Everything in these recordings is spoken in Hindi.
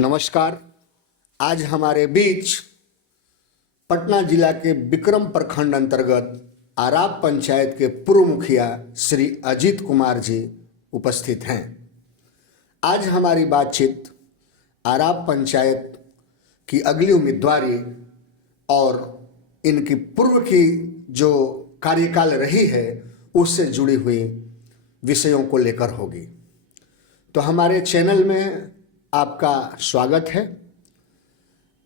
नमस्कार। आज हमारे बीच पटना जिला के विक्रम प्रखंड अंतर्गत आराप पंचायत के पूर्व मुखिया श्री अजीत कुमार जी उपस्थित हैं। आज हमारी बातचीत आराप पंचायत की अगली उम्मीदवारी और इनकी पूर्व की जो कार्यकाल रही है उससे जुड़ी हुई विषयों को लेकर होगी। तो हमारे चैनल में आपका स्वागत है।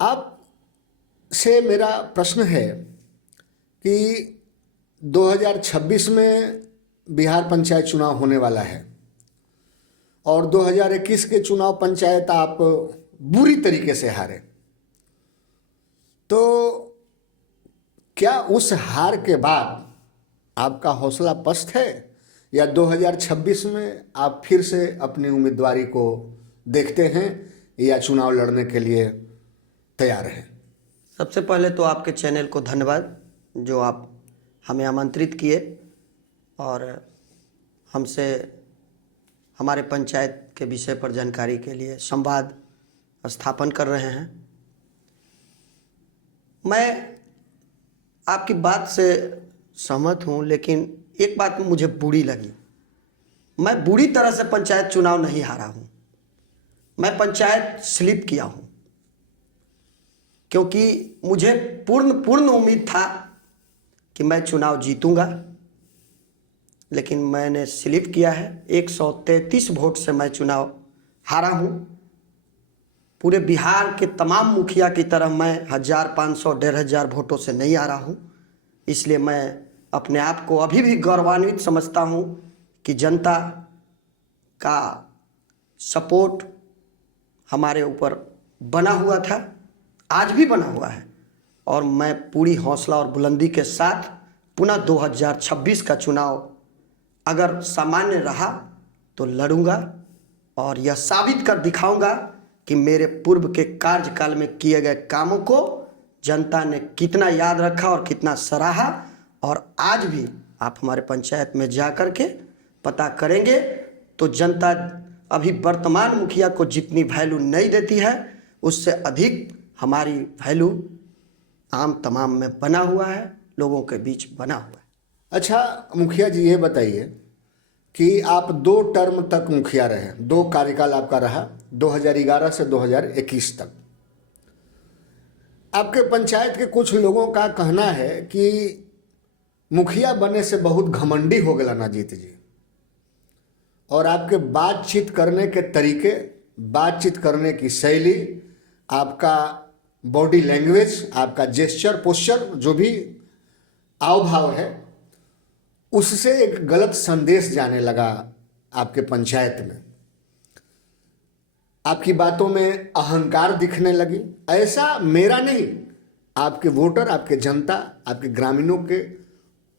आप से मेरा प्रश्न है कि 2026 में बिहार पंचायत चुनाव होने वाला है और 2021 के चुनाव पंचायत आप बुरी तरीके से हारे, तो क्या उस हार के बाद आपका हौसला पस्त है या 2026 में आप फिर से अपनी उम्मीदवारी को देखते हैं या चुनाव लड़ने के लिए तैयार हैं? सबसे पहले तो आपके चैनल को धन्यवाद जो आप हमें आमंत्रित किए और हमसे हमारे पंचायत के विषय पर जानकारी के लिए संवाद स्थापन कर रहे हैं। मैं आपकी बात से सहमत हूं, लेकिन एक बात मुझे बुरी लगी। मैं बुरी तरह से पंचायत चुनाव नहीं हारा हूं, मैं पंचायत स्लिप किया हूं, क्योंकि मुझे पूर्ण उम्मीद था कि मैं चुनाव जीतूंगा, लेकिन मैंने स्लिप किया है। 133 वोट से मैं चुनाव हारा हूं। पूरे बिहार के तमाम मुखिया की तरह मैं 1500 1500 वोटों से नहीं हारा हूं। इसलिए मैं अपने आप को अभी भी गौरवान्वित समझता हूं कि जनता का सपोर्ट हमारे ऊपर बना हुआ था, आज भी बना हुआ है, और मैं पूरी हौसला और बुलंदी के साथ पुनः 2026 का चुनाव अगर सामान्य रहा तो लड़ूंगा और यह साबित कर दिखाऊंगा कि मेरे पूर्व के कार्यकाल में किए गए कामों को जनता ने कितना याद रखा और कितना सराहा। और आज भी आप हमारे पंचायत में जा कर के पता करेंगे तो जनता अभी वर्तमान मुखिया को जितनी वैल्यू नहीं देती है उससे अधिक हमारी वैल्यू आम तमाम में बना हुआ है, लोगों के बीच बना हुआ है। अच्छा मुखिया जी, ये बताइए कि आप 2 टर्म तक मुखिया रहे, 2 कार्यकाल आपका रहा 2011 से 2021 तक। आपके पंचायत के कुछ लोगों का कहना है कि मुखिया बनने से बहुत घमंडी हो गया ना जीत जी, और आपके बातचीत करने के तरीके, बातचीत करने की शैली, आपका बॉडी लैंग्वेज, आपका जेस्चर पोस्चर, जो भी आव भाव है, उससे एक गलत संदेश जाने लगा आपके पंचायत में। आपकी बातों में अहंकार दिखने लगी। ऐसा मेरा नहीं, आपके वोटर, आपके जनता, आपके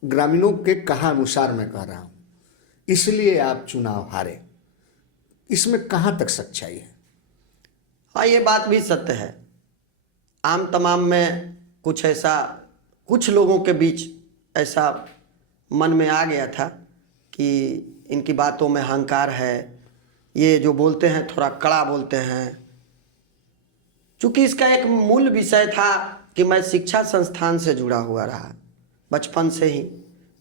ग्रामीणों के कहा अनुसार मैं कह रहा हूं, इसलिए आप चुनाव हारे। इसमें कहां तक सच्चाई है? हाँ, ये बात भी सत्य है। आम तमाम में कुछ लोगों के बीच ऐसा मन में आ गया था कि इनकी बातों में अहंकार है, ये जो बोलते हैं थोड़ा कड़ा बोलते हैं। चूँकि इसका एक मूल विषय था कि मैं शिक्षा संस्थान से जुड़ा हुआ रहा बचपन से ही।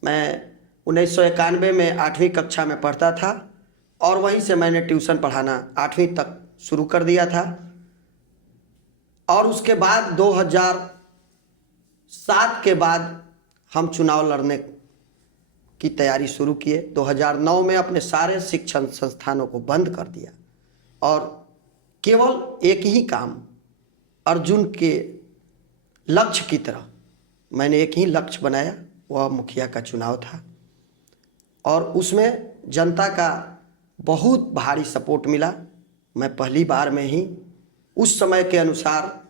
मैं 1991 में 8वीं कक्षा में पढ़ता था और वहीं से मैंने ट्यूशन पढ़ाना 8वीं तक शुरू कर दिया था। और उसके बाद 2007 के बाद हम चुनाव लड़ने की तैयारी शुरू किए। 2009 में अपने सारे शिक्षण संस्थानों को बंद कर दिया और केवल एक ही काम, अर्जुन के लक्ष्य की तरह मैंने एक ही लक्ष्य बनाया, वह मुखिया का चुनाव था। और उसमें जनता का बहुत भारी सपोर्ट मिला। मैं पहली बार में ही उस समय के अनुसार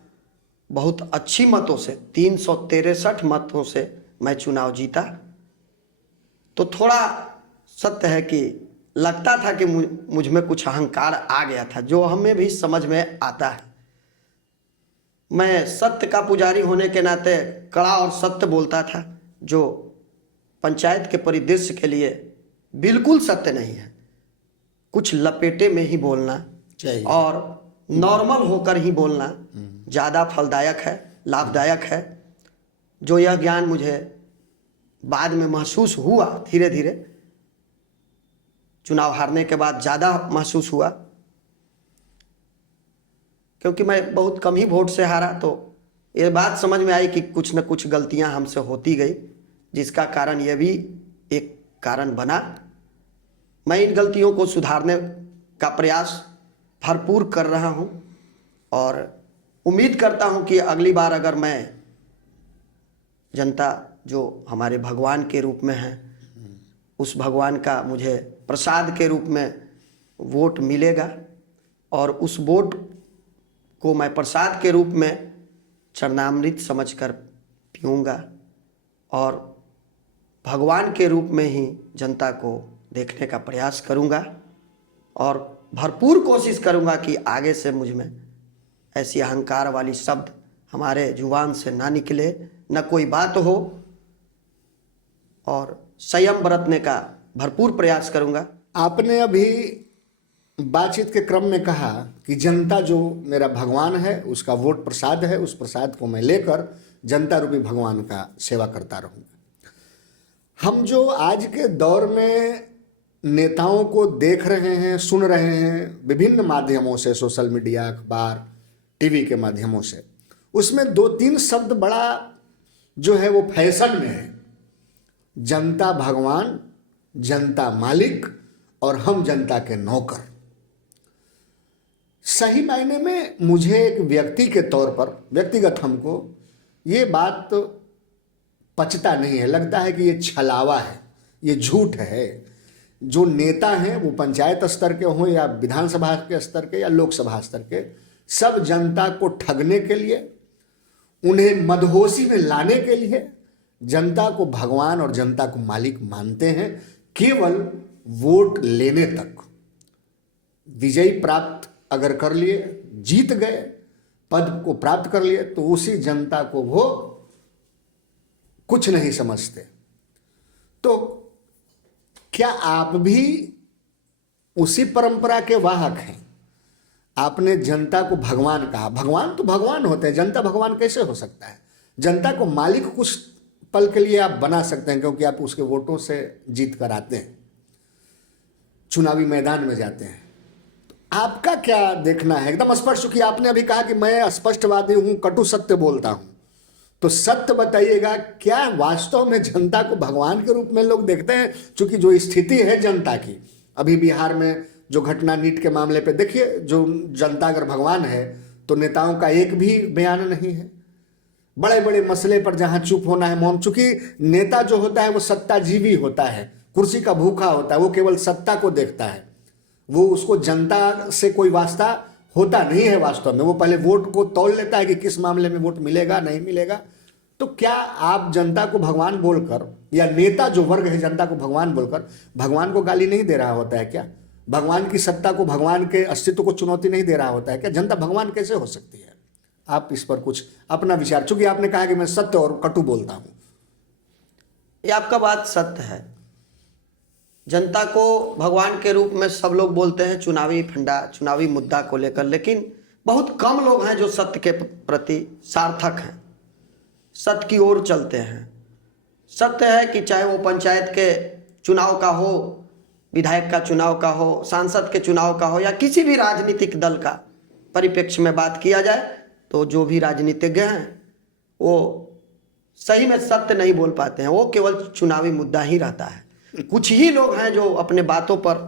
बहुत अच्छी मतों से 363 मतों से मैं चुनाव जीता। तो थोड़ा सत्य है कि लगता था कि मुझ में कुछ अहंकार आ गया था, जो हमें भी समझ में आता है। मैं सत्य का पुजारी होने के नाते कड़ा और सत्य बोलता था, जो पंचायत के परिदृश्य के लिए बिल्कुल सत्य नहीं है। कुछ लपेटे में ही बोलना चाहिए। और नॉर्मल होकर ही बोलना ज़्यादा फलदायक है, लाभदायक है। जो यह ज्ञान मुझे बाद में महसूस हुआ, धीरे धीरे चुनाव हारने के बाद ज़्यादा महसूस हुआ, क्योंकि मैं बहुत कम ही वोट से हारा, तो ये बात समझ में आई कि कुछ न कुछ गलतियां हमसे होती गई, जिसका कारण यह भी एक कारण बना। मैं इन गलतियों को सुधारने का प्रयास भरपूर कर रहा हूं और उम्मीद करता हूं कि अगली बार अगर मैं जनता जो हमारे भगवान के रूप में है, उस भगवान का मुझे प्रसाद के रूप में वोट मिलेगा और उस वोट को मैं प्रसाद के रूप में चरणामृत समझकर पीऊँगा और भगवान के रूप में ही जनता को देखने का प्रयास करूँगा और भरपूर कोशिश करूँगा कि आगे से मुझ में ऐसी अहंकार वाली शब्द हमारे जुबान से ना निकले, न कोई बात हो, और संयम बरतने का भरपूर प्रयास करूँगा। आपने अभी बातचीत के क्रम में कहा कि जनता जो मेरा भगवान है, उसका वोट प्रसाद है, उस प्रसाद को मैं लेकर जनता रूपी भगवान का सेवा करता रहूँगा। हम जो आज के दौर में नेताओं को देख रहे हैं, सुन रहे हैं विभिन्न माध्यमों से, सोशल मीडिया, अखबार, टीवी के माध्यमों से, उसमें दो तीन शब्द बड़ा जो है वो फैशन में है। जनता भगवान, जनता मालिक और हम जनता के नौकर। सही मायने में मुझे एक व्यक्ति के तौर पर, व्यक्तिगत हमको ये बात पचता नहीं है। लगता है कि ये छलावा है, ये झूठ है। जो नेता हैं वो पंचायत स्तर के हों या विधानसभा के स्तर के या लोकसभा स्तर के, सब जनता को ठगने के लिए, उन्हें मदहोशी में लाने के लिए जनता को भगवान और जनता को मालिक मानते हैं। केवल वोट लेने तक, विजय प्राप्त अगर कर लिए, जीत गए, पद को प्राप्त कर लिए, तो उसी जनता को वो कुछ नहीं समझते। तो क्या आप भी उसी परंपरा के वाहक हैं? आपने जनता को भगवान कहा। भगवान तो भगवान होते हैं, जनता भगवान कैसे हो सकता है? जनता को मालिक कुछ पल के लिए आप बना सकते हैं, क्योंकि आप उसके वोटों से जीत कर आते हैं, चुनावी मैदान में जाते हैं। तो आपका क्या देखना है? एकदम स्पष्ट, क्योंकि आपने अभी कहा कि मैं स्पष्टवादी हूं, कटु सत्य बोलता हूं, तो सत्य बताइएगा, क्या वास्तव में जनता को भगवान के रूप में लोग देखते हैं? चूंकि जो स्थिति है जनता की, अभी बिहार में जो घटना नीट के मामले पे देखिए, जो जनता अगर भगवान है तो नेताओं का एक भी बयान नहीं है। बड़े बड़े मसले पर जहां चुप होना है मौन, चूंकि नेता जो होता है वो सत्ताजीवी होता है, कुर्सी का भूखा होता है, वो केवल सत्ता को देखता है, वो उसको जनता से कोई वास्ता होता नहीं है। वास्तव में वो पहले वोट को तौल लेता है कि किस मामले में वोट मिलेगा नहीं मिलेगा। तो क्या आप जनता को भगवान बोलकर, या नेता जो वर्ग है जनता को भगवान बोलकर, भगवान को गाली नहीं दे रहा होता है क्या? भगवान की सत्ता को, भगवान के अस्तित्व को चुनौती नहीं दे रहा होता है क्या? जनता भगवान कैसे हो सकती है? आप इस पर कुछ अपना विचार, चूंकि आपने कहा कि मैं सत्य और कटु बोलता हूं। ये आपका बात सत्य है। जनता को भगवान के रूप में सब लोग बोलते हैं चुनावी फंडा, चुनावी मुद्दा को लेकर, लेकिन बहुत कम लोग हैं जो सत्य के प्रति सार्थक हैं, सत्य की ओर चलते हैं। सत्य है कि चाहे वो पंचायत के चुनाव का हो, विधायक का चुनाव का हो, सांसद के चुनाव का हो, या किसी भी राजनीतिक दल का परिप्रेक्ष्य में बात किया जाए, तो जो भी राजनीतिज्ञ हैं वो सही में सत्य नहीं बोल पाते हैं। वो केवल चुनावी मुद्दा ही रहता है। कुछ ही लोग हैं जो अपने बातों पर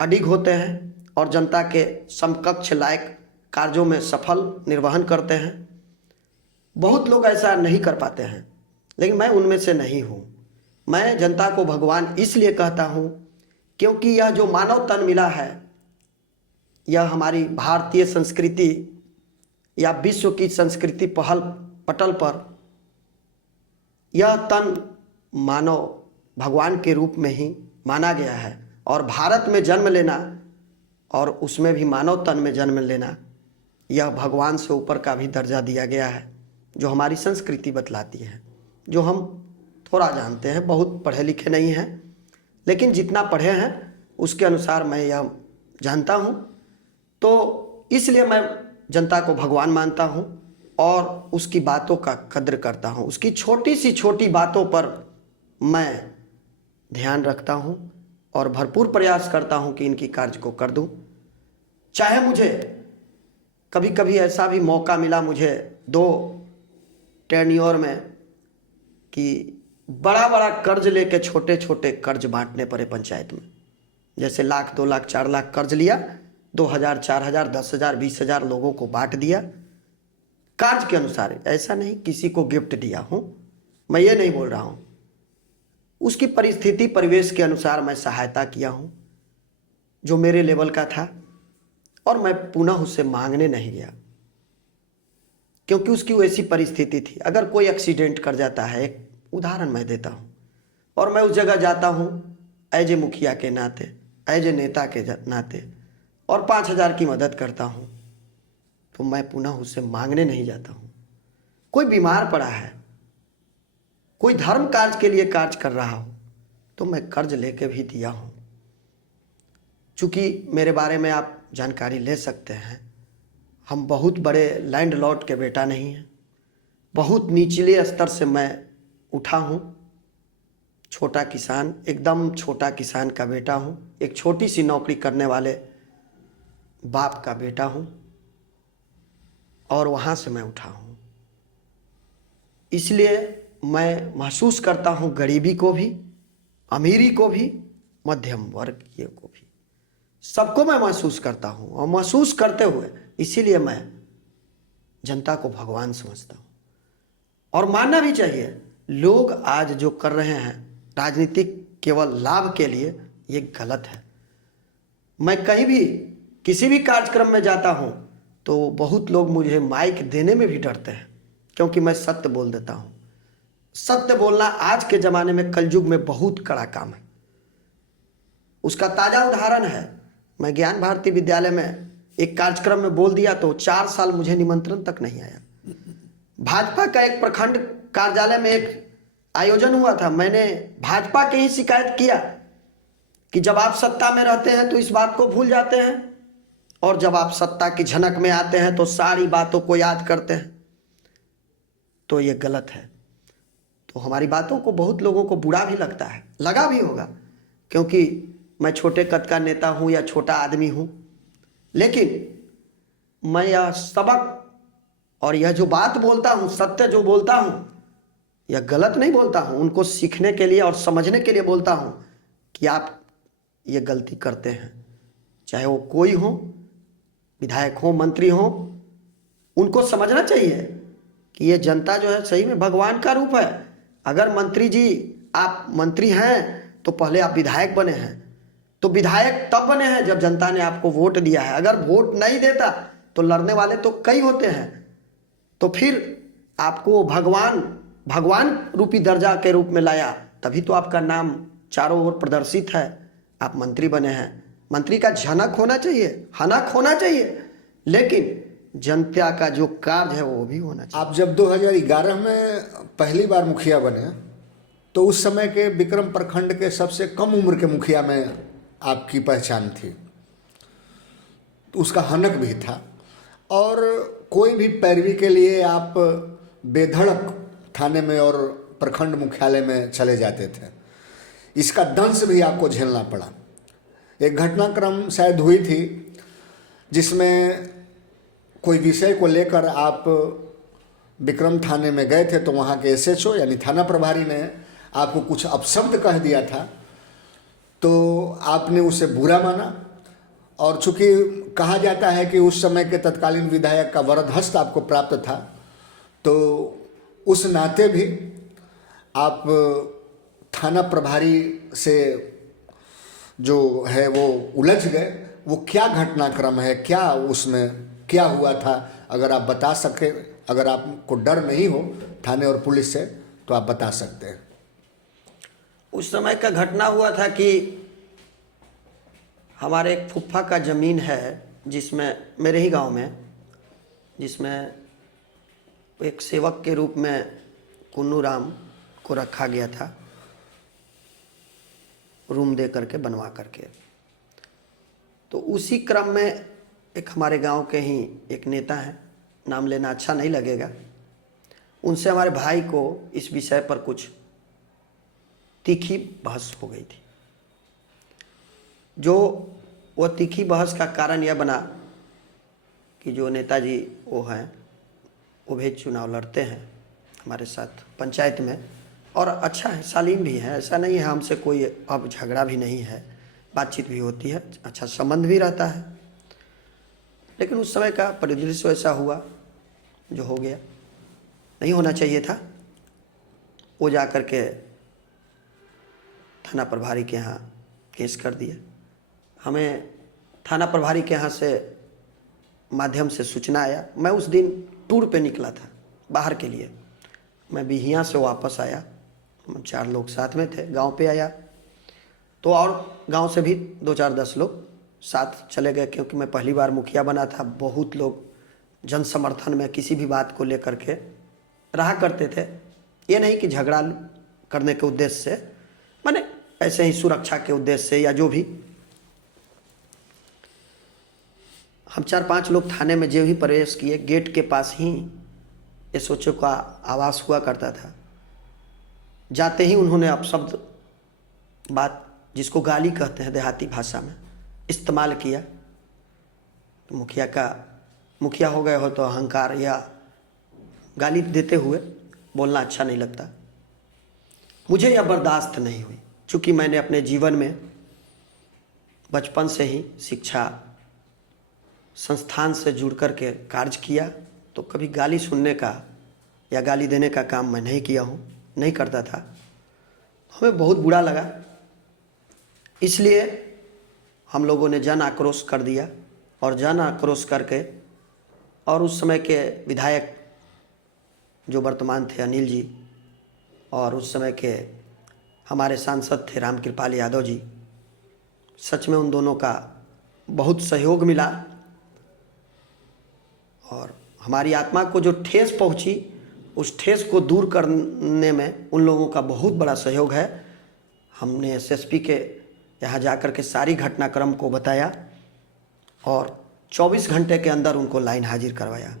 अडिग होते हैं और जनता के समकक्ष लायक कार्यों में सफल निर्वहन करते हैं। बहुत लोग ऐसा नहीं कर पाते हैं, लेकिन मैं उनमें से नहीं हूँ। मैं जनता को भगवान इसलिए कहता हूँ क्योंकि यह जो मानव तन मिला है, यह हमारी भारतीय संस्कृति या विश्व की संस्कृति पहल पटल पर यह तन मानव भगवान के रूप में ही माना गया है। और भारत में जन्म लेना और उसमें भी मानव तन में जन्म लेना, यह भगवान से ऊपर का भी दर्जा दिया गया है, जो हमारी संस्कृति बतलाती है, जो हम थोड़ा जानते हैं। बहुत पढ़े लिखे नहीं हैं, लेकिन जितना पढ़े हैं उसके अनुसार मैं यह जानता हूँ। तो इसलिए मैं जनता को भगवान मानता हूँ और उसकी बातों का कद्र करता हूँ। उसकी छोटी सी छोटी बातों पर मैं ध्यान रखता हूँ और भरपूर प्रयास करता हूँ कि इनकी कार्य को कर दूँ। चाहे मुझे कभी कभी ऐसा भी मौका मिला मुझे 2 टेन्योर में कि बड़ा बड़ा कर्ज लेके छोटे छोटे कर्ज बांटने पड़े पंचायत में। जैसे 1 लाख 2 लाख 4 लाख कर्ज लिया, 2,000 4,000 10,000 20,000 लोगों को बांट दिया कार्य के अनुसार। ऐसा नहीं किसी को गिफ्ट दिया हूँ, मैं ये नहीं बोल रहा हूँ। उसकी परिस्थिति परिवेश के अनुसार मैं सहायता किया हूँ जो मेरे लेवल का था, और मैं पुनः उससे मांगने नहीं गया क्योंकि उसकी वैसी परिस्थिति थी। अगर कोई एक्सीडेंट कर जाता है, एक उदाहरण मैं देता हूँ, और मैं उस जगह जाता हूँ एज ए मुखिया के नाते, एज ए नेता के नाते, और 5,000 की मदद करता हूँ, तो मैं पुनः उससे मांगने नहीं जाता हूँ। कोई बीमार पड़ा है, कोई धर्म कार्य के लिए कार्य कर रहा हो, तो मैं कर्ज लेके भी दिया हूँ। चूँकि मेरे बारे में आप जानकारी ले सकते हैं, हम बहुत बड़े लैंडलॉर्ड के बेटा नहीं हैं, बहुत निचले स्तर से मैं उठा हूँ। छोटा किसान, एकदम छोटा किसान का बेटा हूँ, एक छोटी सी नौकरी करने वाले बाप का बेटा हूँ, और वहाँ से मैं उठा हूँ। इसलिए मैं महसूस करता हूँ गरीबी को भी, अमीरी को भी, मध्यम वर्गीय को भी, सबको मैं महसूस करता हूँ। और महसूस करते हुए इसीलिए मैं जनता को भगवान समझता हूँ। और मानना भी चाहिए, लोग आज जो कर रहे हैं राजनीतिक केवल लाभ के लिए, ये गलत है। मैं कहीं भी किसी भी कार्यक्रम में जाता हूँ तो बहुत लोग मुझे माइक देने में भी डरते हैं, क्योंकि मैं सत्य बोल देता हूँ। सत्य बोलना आज के ज़माने में, कलयुग में बहुत कड़ा काम है। उसका ताज़ा उदाहरण है, मैं ज्ञान भारती विद्यालय में एक कार्यक्रम में बोल दिया तो 4 साल मुझे निमंत्रण तक नहीं आया। भाजपा का एक प्रखंड कार्यालय में एक आयोजन हुआ था, मैंने भाजपा के ही शिकायत किया कि जब आप सत्ता में रहते हैं तो इस बात को भूल जाते हैं, और जब आप सत्ता की झनक में आते हैं तो सारी बातों को याद करते हैं, तो ये गलत है। तो हमारी बातों को बहुत लोगों को बुरा भी लगता है, लगा भी होगा, क्योंकि मैं छोटे कद का नेता हूँ या छोटा आदमी हूँ। लेकिन मैं यह सबक और यह जो बात बोलता हूँ, सत्य जो बोलता हूँ, यह गलत नहीं बोलता हूँ। उनको सीखने के लिए और समझने के लिए बोलता हूँ कि आप ये गलती करते हैं, चाहे वो कोई हो, विधायक हो, मंत्री हो, उनको समझना चाहिए कि ये जनता जो है सही में भगवान का रूप है। अगर मंत्री जी आप मंत्री हैं तो पहले आप विधायक बने हैं, तो विधायक तब बने हैं जब जनता ने आपको वोट दिया है। अगर वोट नहीं देता तो लड़ने वाले तो कई होते हैं, तो फिर आपको भगवान रूपी दर्जा के रूप में लाया, तभी तो आपका नाम चारों ओर प्रदर्शित है, आप मंत्री बने हैं। मंत्री का झनक होना चाहिए, हनक होना चाहिए, लेकिन जनता का जो कार्य है वो भी होना चाहिए। आप जब 2011 में पहली बार मुखिया बने तो उस समय के विक्रम प्रखंड के सबसे कम उम्र के मुखिया में आपकी पहचान थी, तो उसका हनक भी था, और कोई भी पैरवी के लिए आप बेधड़क थाने में और प्रखंड मुख्यालय में चले जाते थे। इसका दंश भी आपको झेलना पड़ा। एक घटनाक्रम शायद हुई थी जिसमें कोई विषय को लेकर आप विक्रम थाने में गए थे, तो वहाँ के एसएचओ यानी थाना प्रभारी ने आपको कुछ अपशब्द कह दिया था, तो आपने उसे बुरा माना। और चूंकि कहा जाता है कि उस समय के तत्कालीन विधायक का वरद हस्त आपको प्राप्त था, तो उस नाते भी आप थाना प्रभारी से जो है वो उलझ गए। वो क्या घटनाक्रम है, क्या उसमें क्या हुआ था, अगर आप बता सकें, अगर आपको डर नहीं हो थाने और पुलिस से, तो आप बता सकते हैं। उस समय का घटना हुआ था कि हमारे एक फुफ्फा का ज़मीन है, जिसमें मेरे ही गांव में, जिसमें एक सेवक के रूप में कुन्नू राम को रखा गया था, रूम दे करके बनवा करके। तो उसी क्रम में एक हमारे गांव के ही एक नेता हैं, नाम लेना अच्छा नहीं लगेगा, उनसे हमारे भाई को इस विषय पर कुछ तीखी बहस हो गई थी। जो वह तीखी बहस का कारण यह बना कि जो नेताजी वो हैं, वो भी चुनाव लड़ते हैं हमारे साथ पंचायत में, और अच्छा है, शालीन भी है, ऐसा नहीं है हमसे कोई अब झगड़ा भी नहीं है, बातचीत भी होती है, अच्छा संबंध भी रहता है। लेकिन उस समय का परिदृश्य ऐसा हुआ जो हो गया, नहीं होना चाहिए था। वो जा कर के थाना प्रभारी के यहाँ केस कर दिया। हमें थाना प्रभारी के यहाँ से माध्यम से सूचना आया। मैं उस दिन टूर पे निकला था बाहर के लिए, मैं बिहियाँ से वापस आया, हम 4 लोग साथ में थे। गांव पे आया तो और गांव से भी 2-4-10 लोग साथ चले गए, क्योंकि मैं पहली बार मुखिया बना था। बहुत लोग जन समर्थन में किसी भी बात को लेकर के रहा करते थे, ये नहीं कि झगड़ा करने के उद्देश्य से, माने ऐसे ही सुरक्षा के उद्देश्य से या जो भी। हम 4-5 लोग थाने में जो ही प्रवेश किए, गेट के पास ही एसओचओ का आवास हुआ करता था। जाते ही उन्होंने अपशब्द बात, जिसको गाली कहते हैं देहाती भाषा में, इस्तेमाल किया। मुखिया हो गए हो तो अहंकार या गाली देते हुए बोलना अच्छा नहीं लगता। मुझे यह बर्दाश्त नहीं हुई, चूँकि मैंने अपने जीवन में बचपन से ही शिक्षा संस्थान से जुड़ कर के कार्य किया, तो कभी गाली सुनने का या गाली देने का काम मैं नहीं किया हूँ, नहीं करता था। हमें बहुत बुरा लगा, इसलिए हम लोगों ने जन आक्रोश कर दिया। और जन आक्रोश करके, और उस समय के विधायक जो वर्तमान थे अनिल जी, और उस समय के हमारे सांसद थे रामकृपाल यादव जी, सच में उन दोनों का बहुत सहयोग मिला। और हमारी आत्मा को जो ठेस पहुंची, उस ठेस को दूर करने में उन लोगों का बहुत बड़ा सहयोग है। हमने एसएसपी के यहाँ जाकर के सारी घटनाक्रम को बताया और 24 घंटे के अंदर उनको लाइन हाजिर करवाया,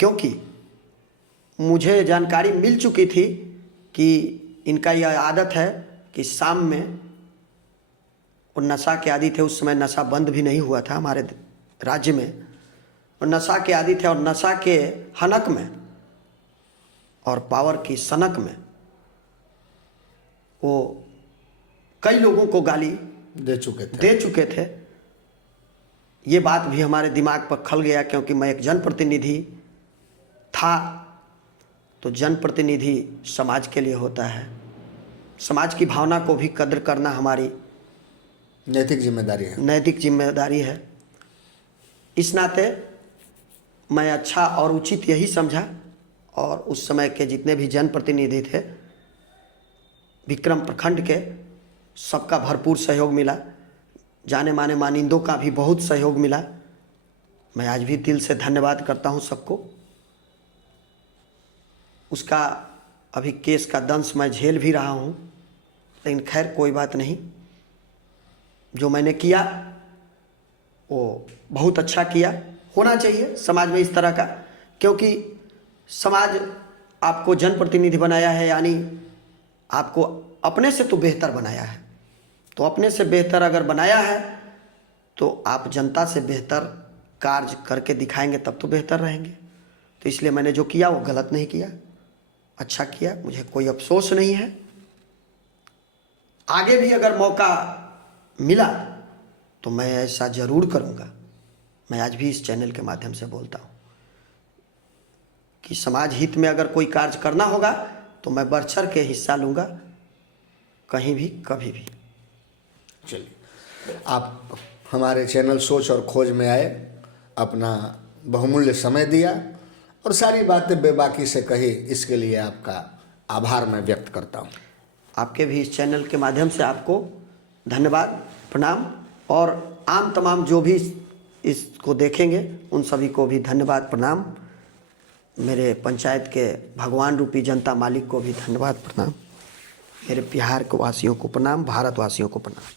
क्योंकि मुझे जानकारी मिल चुकी थी कि इनका यह आदत है कि शाम में, और नशा के आदी थे, उस समय नशा बंद भी नहीं हुआ था हमारे राज्य में, और नशा के आदी थे, और नशा के हनक में और पावर की सनक में वो कई लोगों को गाली दे चुके थे। ये बात भी हमारे दिमाग पर खल गया, क्योंकि मैं एक जनप्रतिनिधि था। तो जनप्रतिनिधि समाज के लिए होता है, समाज की भावना को भी कद्र करना हमारी नैतिक जिम्मेदारी है। इस नाते मैं अच्छा और उचित यही समझा, और उस समय के जितने भी जनप्रतिनिधि थे विक्रम प्रखंड के, सबका भरपूर सहयोग मिला। जाने माने मानिंदों का भी बहुत सहयोग मिला। मैं आज भी दिल से धन्यवाद करता हूं सबको। उसका अभी केस का दंश मैं झेल भी रहा हूं, लेकिन खैर कोई बात नहीं। जो मैंने किया वो बहुत अच्छा किया, होना चाहिए समाज में इस तरह का, क्योंकि समाज आपको जनप्रतिनिधि बनाया है, यानी आपको अपने से तो बेहतर बनाया है। तो अपने से बेहतर अगर बनाया है तो आप जनता से बेहतर कार्य करके दिखाएंगे, तब तो बेहतर रहेंगे। तो इसलिए मैंने जो किया वो गलत नहीं किया, अच्छा किया, मुझे कोई अफसोस नहीं है। आगे भी अगर मौका मिला तो मैं ऐसा ज़रूर करूँगा। मैं आज भी इस चैनल के माध्यम से बोलता हूँ कि समाज हित में अगर कोई कार्य करना होगा तो मैं बढ़ चढ़ के हिस्सा लूँगा, कहीं भी कभी भी। चलिए, आप हमारे चैनल सोच और खोज में आए, अपना बहुमूल्य समय दिया और सारी बातें बेबाकी से कही, इसके लिए आपका आभार मैं व्यक्त करता हूँ। आपके भी इस चैनल के माध्यम से आपको धन्यवाद, प्रणाम, और आम तमाम जो भी इसको देखेंगे उन सभी को भी धन्यवाद, प्रणाम। मेरे पंचायत के भगवान रूपी जनता मालिक को भी धन्यवाद, प्रणाम। मेरे बिहार के वासियों को प्रणाम, भारतवासियों को प्रणाम।